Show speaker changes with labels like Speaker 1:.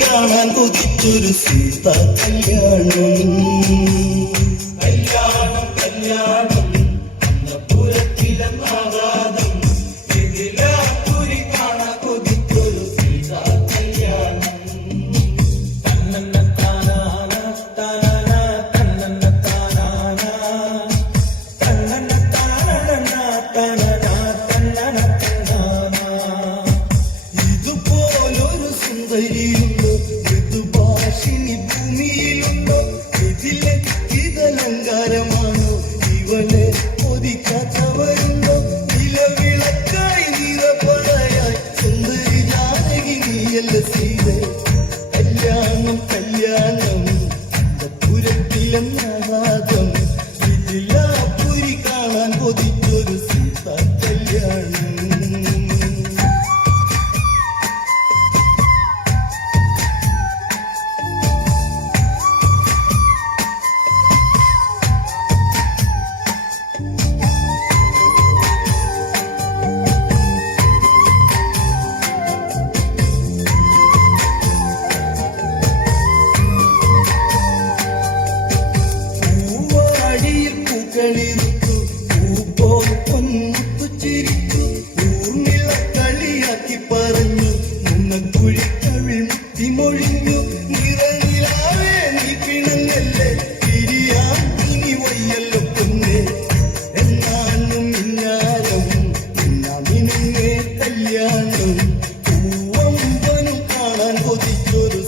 Speaker 1: കാണാൻ കുതിച്ചൊരു സീത കല്യാണം. ഭൂമിയിലുണ്ടോ മൃദുഭാഷിണി ഭൂമിയിലുണ്ടോ? ഇതിലെ ഇതലങ്കാരമാണോ? ഇവളെ ഒതിക്കാത്തവരുണ്ടോ ഇലവിളക്കായി നിറപ്പഴയായി സുന്ദരി ജാനകി കല്യാണം പൂവമ്പനും കാണാൻ കൊതിച്ചൊരു